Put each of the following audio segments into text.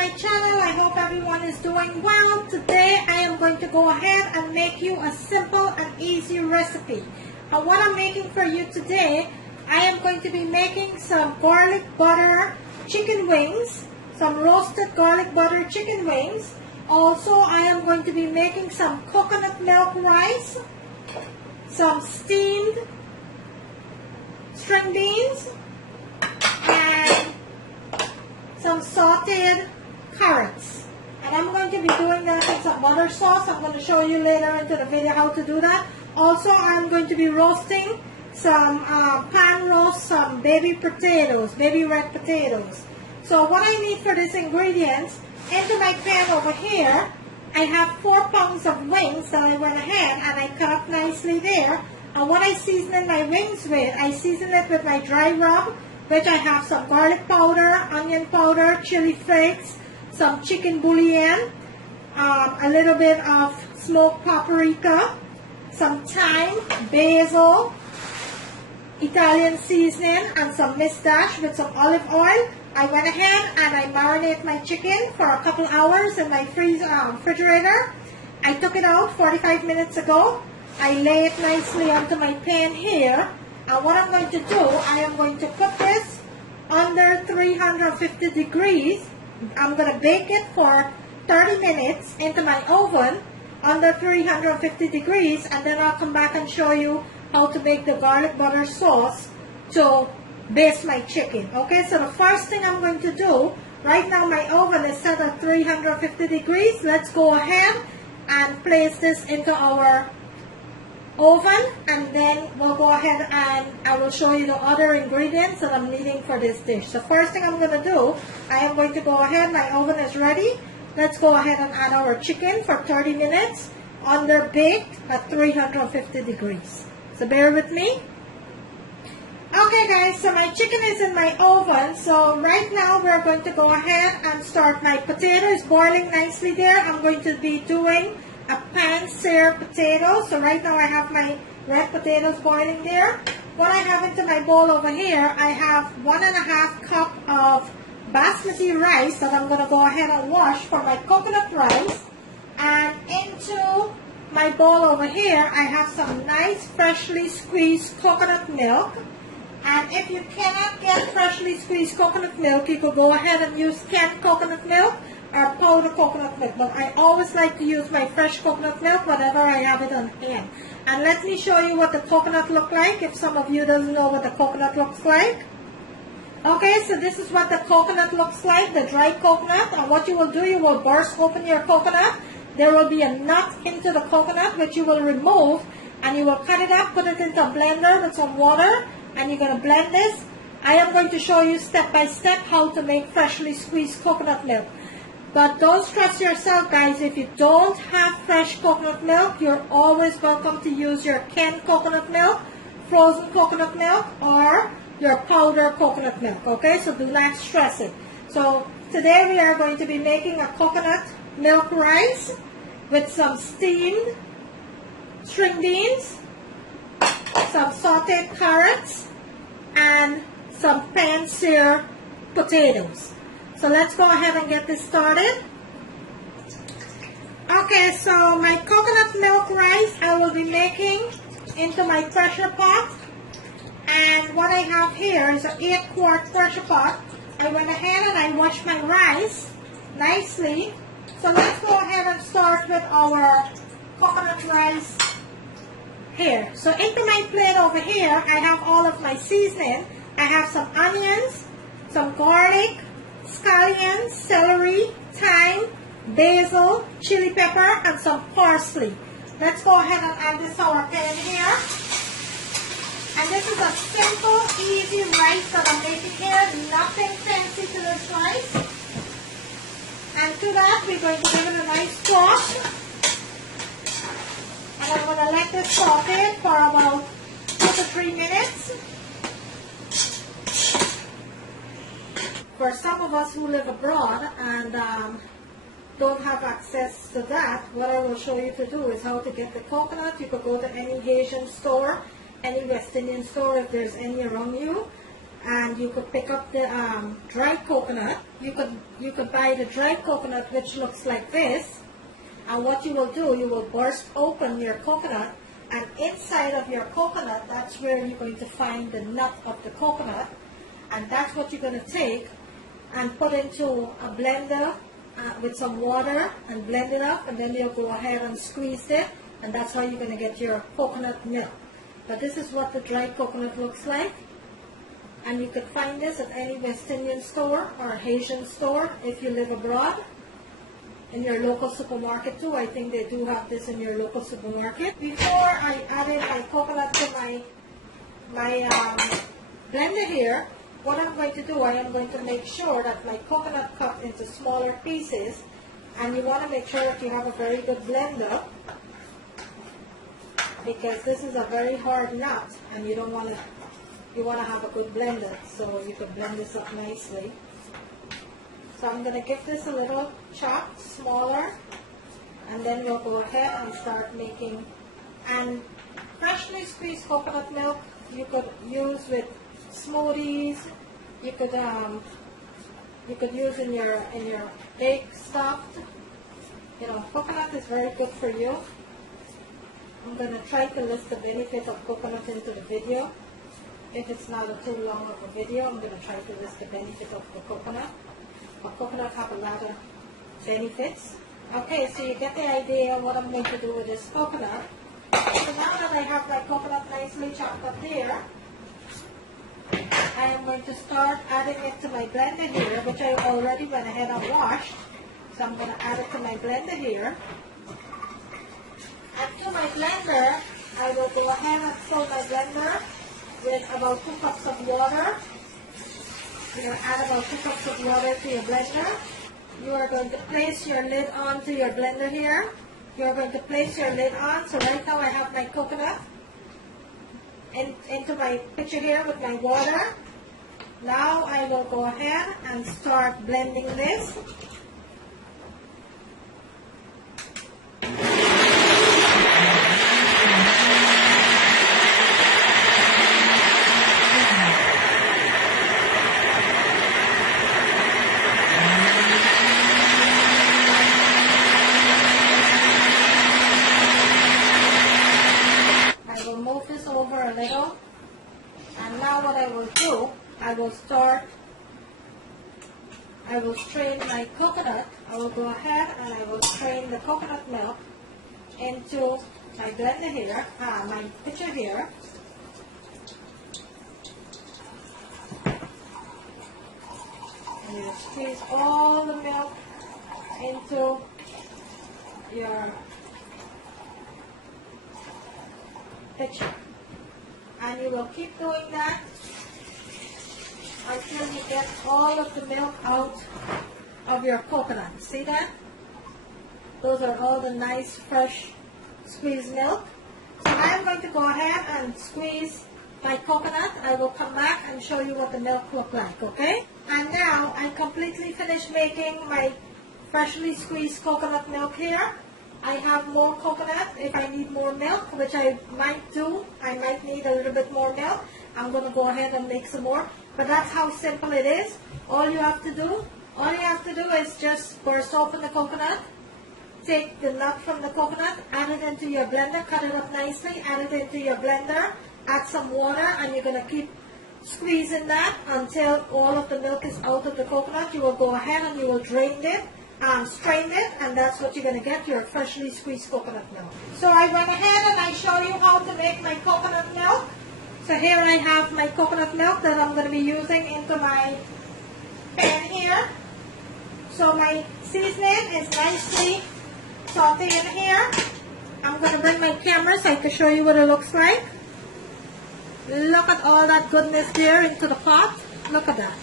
my channel. I hope everyone is doing well. Today I am going to go ahead and make you a simple and easy recipe. And what I'm making for you today, I am going to be making some garlic butter chicken wings, some roasted garlic butter chicken wings. Also, I am going to be making some coconut milk rice, some steamed string beans, and some sautéed carrots. And I'm going to be doing that in some butter sauce. I'm going to show you later into the video how to do that. Also, I'm going to be roasting some pan roast, some baby potatoes, baby red potatoes. So what I need for these ingredients, into my pan over here, I have 4 pounds of wings that I went ahead and I cut up nicely there. And what I season my wings with, I season it with my dry rub, which I have some garlic powder, onion powder, chili flakes, some chicken bouillon, a little bit of smoked paprika, some thyme, basil, Italian seasoning, and some mistache with some olive oil. I went ahead and I marinate my chicken for a couple hours in my refrigerator. I took it out 45 minutes ago. I lay it nicely onto my pan here. And what I'm going to do, I am going to put this under 350 degrees. I'm going to bake it for 30 minutes into my oven under 350 degrees, and then I'll come back and show you how to make the garlic butter sauce to baste my chicken. Okay, so the first thing I'm going to do, right now my oven is set at 350 degrees. Let's go ahead and place this into our oven, and then we'll go ahead and I will show you the other ingredients that I'm needing for this dish. The first thing I'm going to do, I am going to go ahead, my oven is ready. Let's go ahead and add our chicken for 30 minutes under baked at 350 degrees. So bear with me. Okay guys, so my chicken is in my oven. So right now we're going to go ahead and start. My potato is boiling nicely there. I'm going to be doing a pan-seared potato. So right now I have my red potatoes boiling there. What I have into my bowl over here, I have 1.5 cup of basmati rice that I'm going to go ahead and wash for my coconut rice. And into my bowl over here, I have some nice freshly squeezed coconut milk. And if you cannot get freshly squeezed coconut milk, you could go ahead and use canned coconut milk or powdered coconut milk. But I always like to use my fresh coconut milk whenever I have it on hand. And let me show you what the coconut looks like if some of you doesn't know what the coconut looks like. Okay, so this is what the coconut looks like, the dry coconut. And what you will do, you will burst open your coconut. There will be a nut into the coconut which you will remove, and you will cut it up, put it into a blender with some water, and you're going to blend this. I am going to show you step by step how to make freshly squeezed coconut milk. But don't stress yourself guys, if you don't have fresh coconut milk, you're always welcome to use your canned coconut milk, frozen coconut milk, or your powdered coconut milk. Okay, so do not stress it. So today we are going to be making a coconut milk rice with some steamed string beans, some sautéed carrots, and some pan-seared potatoes. So let's go ahead and get this started. Okay, so my coconut milk rice I will be making into my pressure pot. And what I have here is an 8-quart pressure pot. I went ahead and I washed my rice nicely. So let's go ahead and start with our coconut rice here. So into my plate over here, I have all of my seasoning. I have some onions, some garlic, scallions, celery, thyme, basil, chili pepper, and some parsley. Let's go ahead and add this to our pan here. And this is a simple, easy rice that I'm making here. Nothing fancy to this rice. And to that, we're going to give it a nice sauce. And I'm going to let this saute for about 2 to 3 minutes. For some of us who live abroad and don't have access to that, what I will show you to do is how to get the coconut. You could go to any Asian store, any West Indian store if there's any around you. and you could pick up the dried coconut. You could buy the dried coconut, which looks like this. And what you will do, you will burst open your coconut, and inside of your coconut, that's where you're going to find the nut of the coconut, and that's what you're going to take and put into a blender with some water and blend it up, and then you'll go ahead and squeeze it, and that's how you're going to get your coconut milk. But this is what the dried coconut looks like. And you could find this at any West Indian store or Haitian store if you live abroad. In your local supermarket too. I think they do have this in your local supermarket. Before I added my coconut to my blender here, what I'm going to do, I am going to make sure that my coconut cut into smaller pieces. And you want to make sure that you have a very good blender, because this is a very hard nut, and you don't want to. You want to have a good blender, so you can blend this up nicely. So I'm going to give this a little chop, smaller, and then we'll go ahead and start making. And freshly squeezed coconut milk you could use with smoothies. You could use in your egg stuffed. You know, coconut is very good for you. I'm going to try to list the benefits of coconut into the video. If it's not too long of a video, I'm going to try to list the benefit of the coconut. But coconut have a lot of benefits. Okay, so you get the idea of what I'm going to do with this coconut. So now that I have my coconut nicely chopped up here, I am going to start adding it to my blender here, which I already went ahead and washed. So I'm going to add it to my blender here. And to my blender, I will go ahead and fill my blender with about 2 cups of water. You're going to add about 2 cups of water to your blender. You are going to place your lid onto your blender here. You're going to place your lid on. So right now I have my coconut into my pitcher here with my water. Now I will go ahead and start blending this. A little, and now what I will do, I will strain my coconut. I will go ahead and I will strain the coconut milk into my blender here, my pitcher here. And you squeeze all the milk into your pitcher. And you will keep doing that until you get all of the milk out of your coconut. See that? Those are all the nice, fresh, squeezed milk. So I'm going to go ahead and squeeze my coconut. I will come back and show you what the milk looks like, okay? And now I completely finished making my freshly squeezed coconut milk here. I have more coconut if I need more milk, which I might do. I might need a little bit more milk. I'm going to go ahead and make some more. But that's how simple it is. All you have to do is just burst open the coconut, take the nut from the coconut, add it into your blender, cut it up nicely, add it into your blender, add some water, and you're going to keep squeezing that until all of the milk is out of the coconut. You will go ahead and you will strain it, and that's what you're going to get, your freshly squeezed coconut milk. So I went ahead and I show you how to make my coconut milk. So here I have my coconut milk that I'm going to be using into my pan here. So my seasoning is nicely sauteed in here. I'm going to bring my camera so I can show you what it looks like. Look at all that goodness there into the pot. Look at that.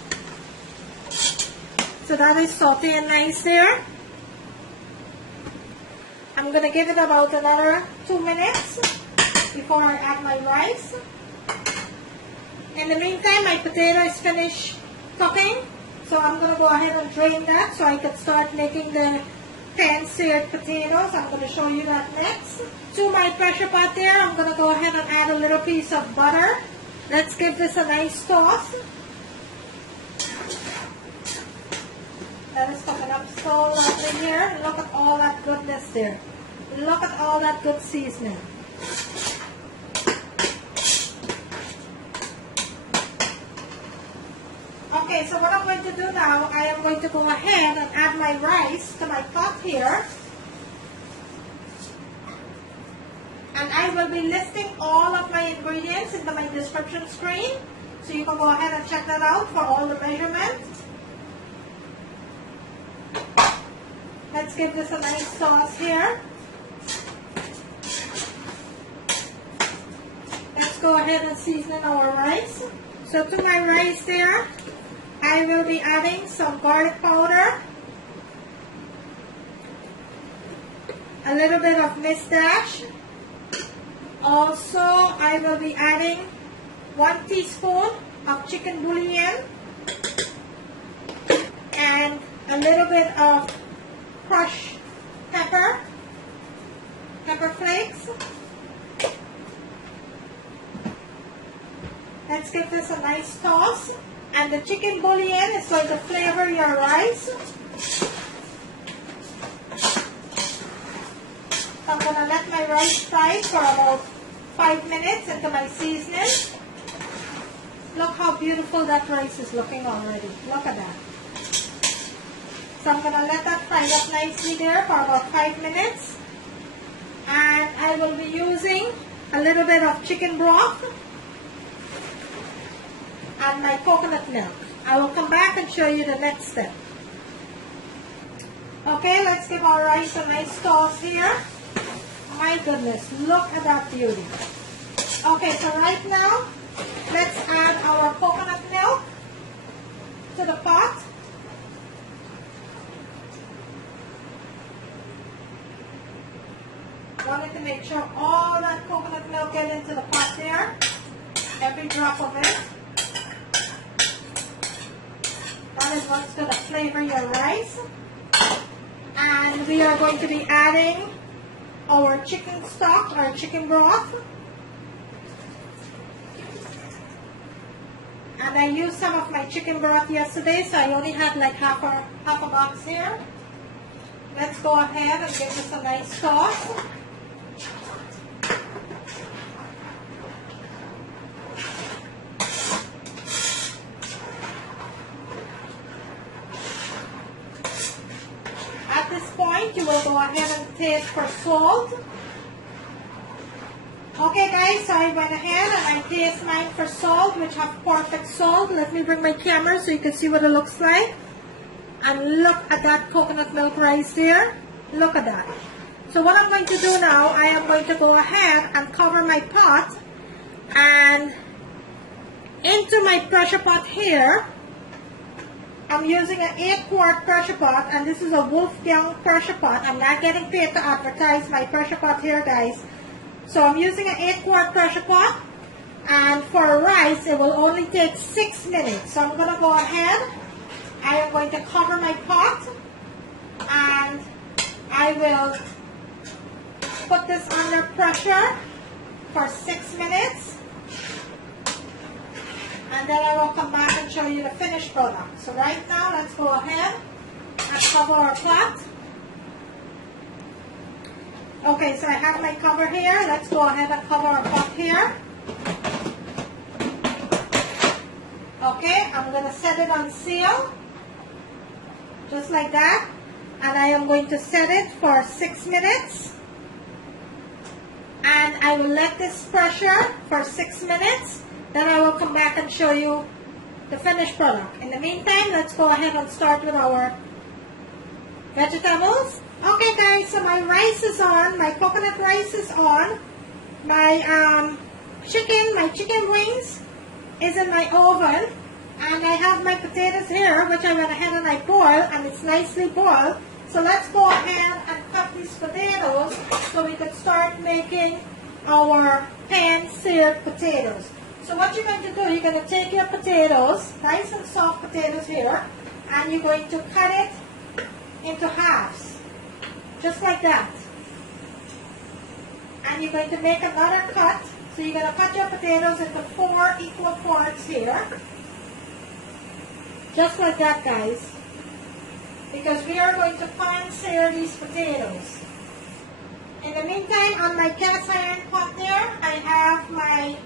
So that is sauteed nice there. I'm going to give it about another 2 minutes before I add my rice. In the meantime, my potato is finished cooking. So I'm going to go ahead and drain that so I can start making the pan-seared potatoes. I'm going to show you that next. To my pressure pot there, I'm going to go ahead and add a little piece of butter. Let's give this a nice toss. That is cooking up so lovely here. Look at all that goodness there. Look at all that good seasoning. Okay, so what I'm going to do now, I am going to go ahead and add my rice to my pot here. And I will be listing all of my ingredients into my description screen. So you can go ahead and check that out for all the measurements. Let's give this a nice sauce here. Let's go ahead and season our rice. So to my rice there, I will be adding some garlic powder, a little bit of mustache. Also, I will be adding 1 teaspoon of chicken bouillon and a little bit of crushed pepper flakes. Let's give this a nice toss. And the chicken bouillon is going to flavor your rice. So I'm going to let my rice fry for about 5 minutes into my seasoning. Look how beautiful that rice is looking already. Look at that. So I'm going to let that fry up nicely there for about 5 minutes. And I will be using a little bit of chicken broth and my coconut milk. I will come back and show you the next step. Okay, let's give our rice a nice toss here. My goodness, look at that beauty. Okay, so right now, let's add our coconut milk to the pot. Wanted to make sure all that coconut milk get into the pot there. Every drop of it. That is what's going to flavor your rice. And we are going to be adding our chicken stock, our chicken broth. And I used some of my chicken broth yesterday, so I only had like half a box here. Let's go ahead and give this a nice toss. At this point, you will go ahead and taste for salt. Okay guys, so I went ahead and I taste mine for salt, which have perfect salt. Let me bring my camera so you can see what it looks like. And look at that coconut milk rice there. Look at that. So what I'm going to do now, I am going to go ahead and cover my pot. And into my pressure pot here, I'm using an 8-quart pressure pot, and this is a Wolfgang pressure pot. I'm not getting paid to advertise my pressure pot here, guys. So I'm using an 8-quart pressure pot, and for rice, it will only take 6 minutes. So I'm going to go ahead. I am going to cover my pot, and I will put this under pressure for 6 minutes. And then I will come back and show you the finished product. So right now, let's go ahead and cover our pot. Okay, so I have my cover here. Let's go ahead and cover our pot here. Okay, I'm going to set it on seal. Just like that. And I am going to set it for 6 minutes. And I will let this pressure for 6 minutes. Then I will come back and show you the finished product. In the meantime, let's go ahead and start with our vegetables. Okay guys, so my rice is on, my coconut rice is on, my chicken wings is in my oven, and I have my potatoes here, which I went ahead and I boiled, and it's nicely boiled. So let's go ahead and cut these potatoes so we can start making our pan-seared potatoes. So what you're going to do, you're going to take your potatoes, nice and soft potatoes here, and you're going to cut it into halves, just like that. And you're going to make another cut, so you're going to cut your potatoes into 4 equal parts here, just like that guys. because we are going to pan-sear these potatoes. In the meantime, on my cast iron pot there, I have my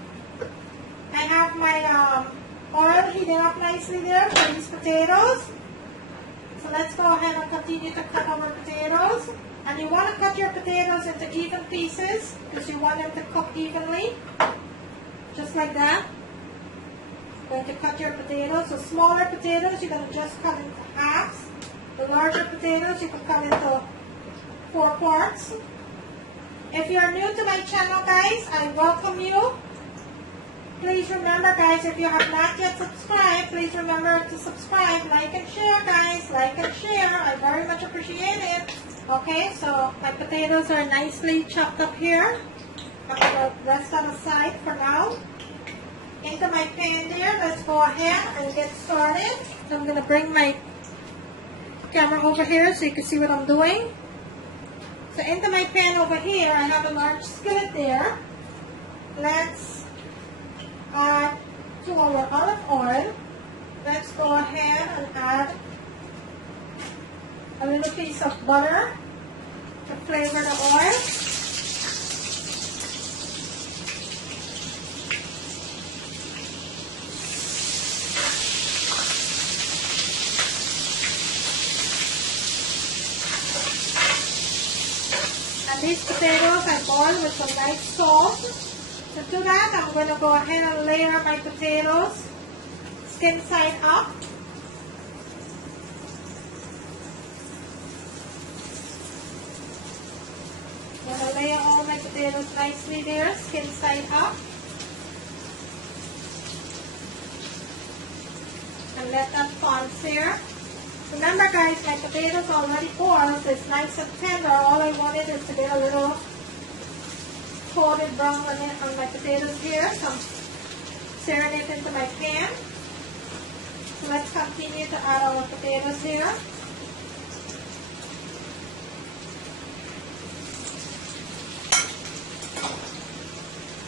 oil heating up nicely there for these potatoes. So let's go ahead and continue to cut our potatoes. And you want to cut your potatoes into even pieces because you want them to cook evenly. Just like that. You're going to cut your potatoes. So smaller potatoes, you're going to just cut into halves. The larger potatoes, you can cut into 4 parts. If you're new to my channel, guys, I welcome you. Please remember, guys, if you have not yet subscribed, please remember to subscribe, like and share, guys. Like and share. I very much appreciate it. Okay, so my potatoes are nicely chopped up here. I'm going to rest that aside for now. Into my pan there, let's go ahead and get started. So I'm going to bring my camera over here so you can see what I'm doing. So into my pan over here, I have a large skillet there. Let's add to our olive oil. Let's go ahead and add a little piece of butter to flavor the oil. And these potatoes I boil with some nice salt. To do that, I'm going to go ahead and layer my potatoes skin side up. I'm going to layer all my potatoes nicely there, skin side up. And let that pan-sear. Remember, guys, my potatoes already boiled, so it's nice and tender. All I wanted is to get a little coated brown on my potatoes here. So I'm searing it into my pan. So let's continue to add our potatoes here.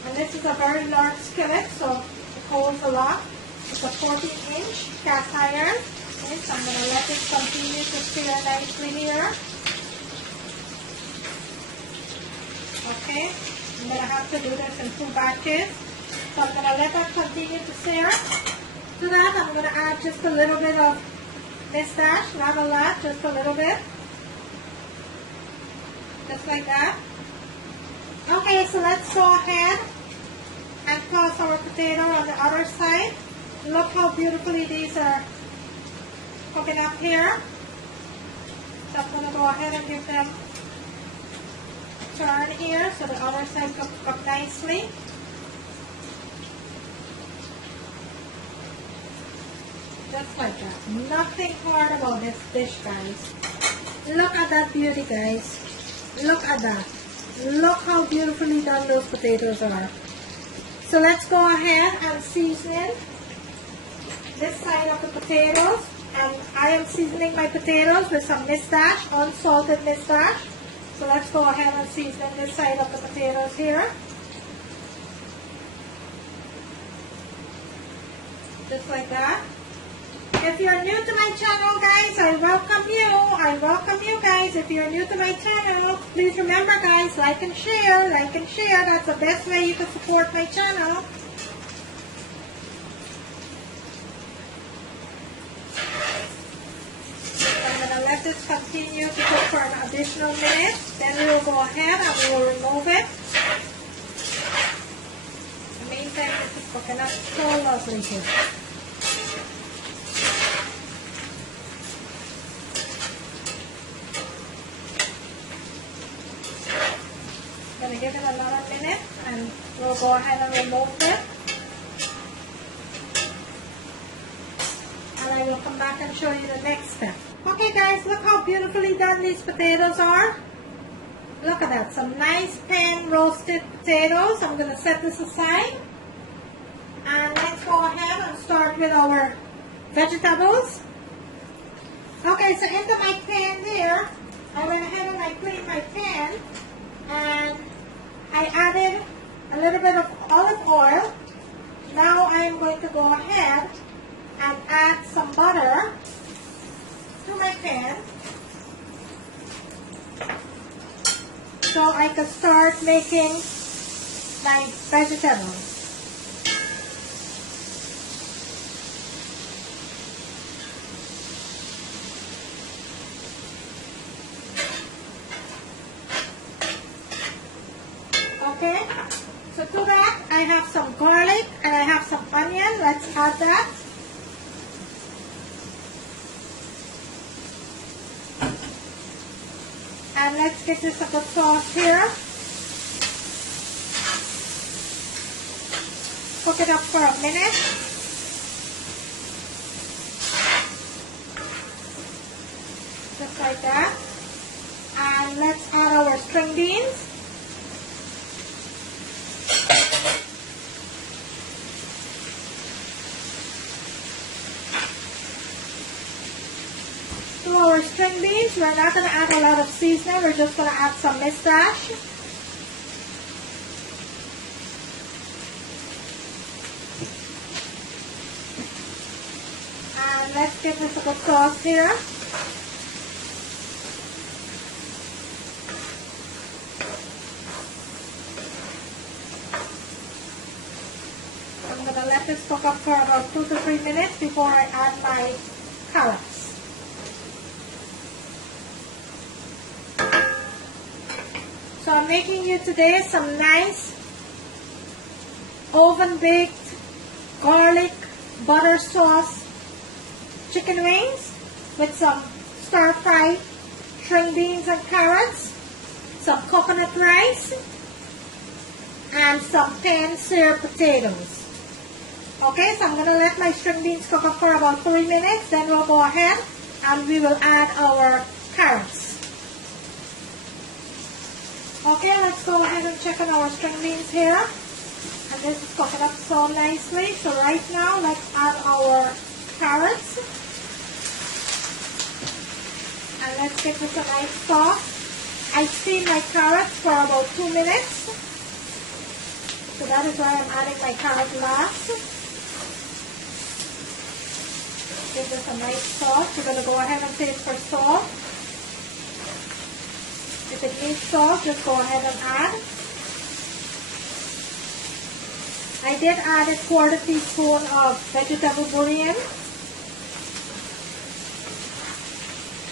And this is a very large skillet, so it holds a lot. It's a 14-inch cast iron. Okay, so I'm going to let it continue to sear nicely here. Okay, I'm going to have to do this in 2 batches. So I'm going to let that continue to sear. To that, I'm going to add just a little bit of mustache, not a lot, just a little bit. Just like that. Okay, so let's go ahead and toss our potato on the other side. Look how beautifully these are cooking up here. So I'm going to go ahead and give them a turn here so the other side cooks up nicely. Just like that. Nothing hard about this dish, guys. Look at that beauty, guys. Look at that. Look how beautifully done those potatoes are. So let's go ahead and season this side of the potatoes. And I am seasoning my potatoes with some mustache, unsalted mustache. So let's go ahead and season this side of the potatoes here. Just like that. If you're new to my channel, guys, I welcome you. I welcome you, guys. If you're new to my channel, please remember, guys, like and share. Like and share. That's the best way you can support my channel. I'm going to let this continue to cook for an additional minute. Then we will go ahead and we will remove it. In the meantime, this is cooking up so lovely here. Going to give it another minute and we'll go ahead and remove it. And I will come back and show you the next step. Okay, guys, look how beautifully done these potatoes are. Look at that, some nice pan roasted potatoes. I'm going to set this aside. And let's go ahead and start with our vegetables. Okay, so into my pan there, I went ahead and I cleaned my pan. And I added a little bit of olive oil. Now I am going to go ahead and add some butter. to my pan so I can start making my vegetables. Okay, so to that I have some garlic and I have some onion. Let's add that. And let's get this a good sauce here. Cook it up for a minute. Just like that. And let's add our string beans. To our string beans, we're not going to add a lot of seasoning. We're just going to add some mustache. And let's give this a good sauce here. I'm going to let this cook up for about 2 to 3 minutes before I add my carrots. So I'm making you today some nice oven-baked garlic butter sauce chicken wings with some stir-fried string beans and carrots, some coconut rice, and some pan-seared potatoes. Okay, so I'm going to let my string beans cook up for about 3 minutes. Then we'll go ahead and we will add our carrots. Okay, let's go ahead and check on our string beans here. And this is cooking up so nicely. So right now, let's add our carrots. And let's give this a nice sauce. I steamed my carrots for about 2 minutes. So that is why I'm adding my carrot last. Give this a nice sauce. We're going to go ahead and taste for salt. If it needs salt, just go ahead and add. I did add a 1/4 teaspoon of vegetable bouillon.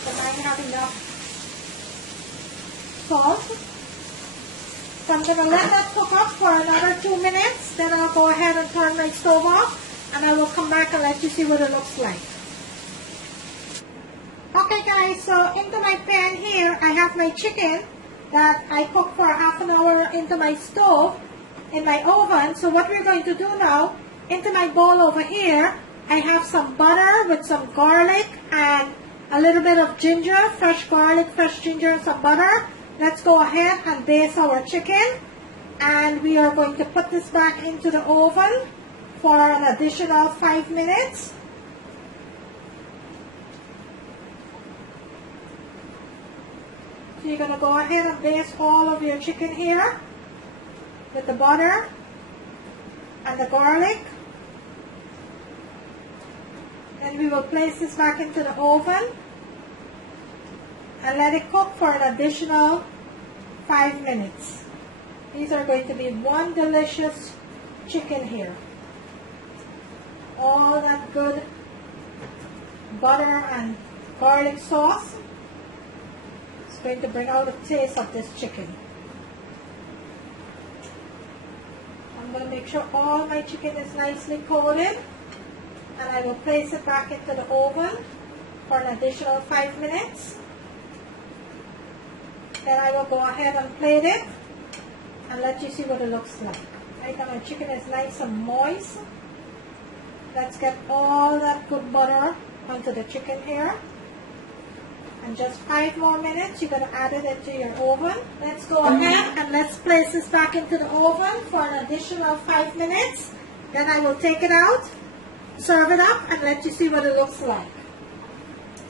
But I have enough salt. So I'm going to let that cook up for another 2 minutes. Then I'll go ahead and turn my stove off. And I will come back and let you see what it looks like. Okay guys, so into my pan here, I have my chicken that I cooked for half an hour into my stove, in my oven. So what we're going to do now, into my bowl over here, I have some butter with some garlic and a little bit of ginger, fresh garlic, fresh ginger, and some butter. Let's go ahead and baste our chicken. And we are going to put this back into the oven for an additional 5 minutes. So you're going to go ahead and baste all of your chicken here with the butter and the garlic. Then we will place this back into the oven and let it cook for an additional 5 minutes. These are going to be one delicious chicken here. All that good butter and garlic sauce is going to bring out the taste of this chicken. I'm going to make sure all my chicken is nicely coated, and I will place it back into the oven for an additional 5 minutes. Then I will go ahead and plate it and let you see what it looks like. Right now my chicken is nice and moist. Let's get all that good butter onto the chicken here. And just 5 more minutes, you're going to add it into your oven. Let's go ahead and let's place this back into the oven for an additional 5 minutes. Then I will take it out, serve it up, and let you see what it looks like.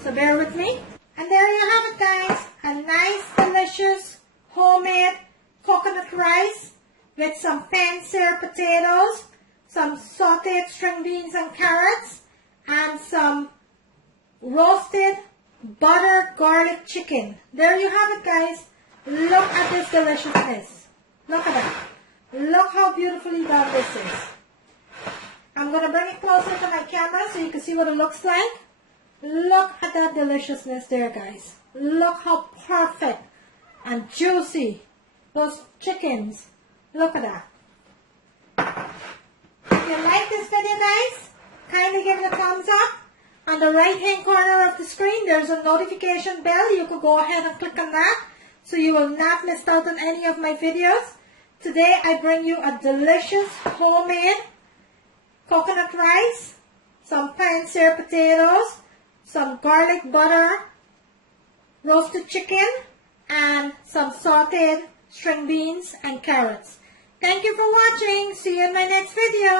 So bear with me. And there you have it, guys. A nice, delicious, homemade coconut rice with some pan-seared potatoes, some sautéed string beans and carrots, and some roasted garlic chicken. There you have it, guys. Look at this deliciousness. Look at that. Look how beautifully done this is. I'm going to bring it closer to my camera so you can see what it looks like. Look at that deliciousness there, guys. Look how perfect and juicy those chickens. Look at that. If you like this video, guys, kindly give it a thumbs up. On the right hand corner of the screen, there's a notification bell. You could go ahead and click on that so you will not miss out on any of my videos. Today I bring you a delicious homemade coconut rice, some pan-seared potatoes, some garlic butter, roasted chicken, and some sauteed string beans and carrots. Thank you for watching. See you in my next video.